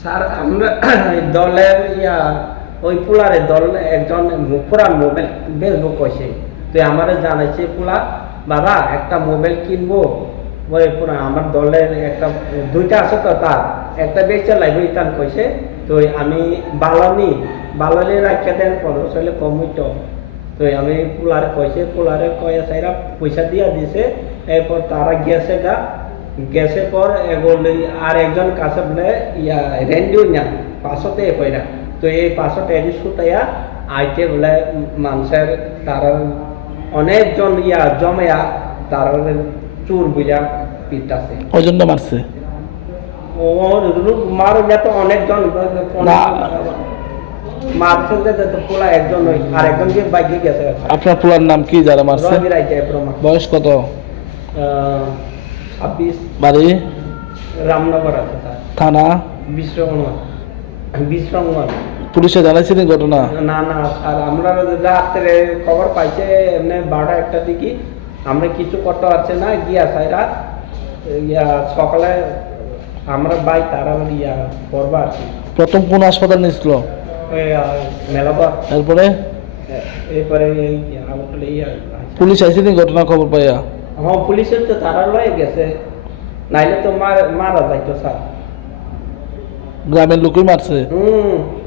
Sir, আমরা দলের ইয়া, ওই পুলারে দল, একজন পুরান মোবাইল বেচবো কইছে। তো আমারে জানাইছে, পুলা, বাবা, একটা মোবাইল কিনবো। ওই পুরা, আমার দলের একটা, দুইটা আছে তো তার, একটা বেচে লাগবে ইতান কইছে। তো আমি বালানি বালানি রাখা দেন পনেরো সালে কম হইতো তো আমি পুলারে কইছে পুলারে কয়ে সাইরা পয়সা দিয়া দিছে এরপর তারা গেছে গা। গেছে পর আর একজন কাছে বলে ইয়া রেন্ডিও না পাঁচশোতে কইরা। তো এই পাঁচশো টেরি সুতাইয়া আইতে বলে মানুষের তার অনেকজন ইয়া জমায়া তার চুর বুঝা পিটাছে কয়জনটা মারছে ও মার তো অনেকজন। মারছে যে পোলা একজন ওই আর একজন যে বাইকে গেছে। আপনার পোলার নাম কি যারা মারছে? বয়স কত? ছাব্বিশ। বাড়ি? রামনগর আছে থানা? পুলিশে জানাইছিলেন ঘটনা? না না আর আমরা রাত্রে খবর পাইছে এমনি বারোটা একটা দিকে। আমরা কিছু করতে পারছি না গিয়া সাইরা ইয়া সকালে আমরা বাই তারা ইয়া করবা আর কি প্রথম কোন হাসপাতাল নিয়েছিল? এরপরে? এরপরে। পুলিশ আইসিনি ঘটনা খবর পাইয়া? হ্যাঁ পুলিশের তো তারা লয়ে গেছে। নাইলে তো মার মারা যাইতো স্যার। গ্রামের লোকই মারছে? হুম।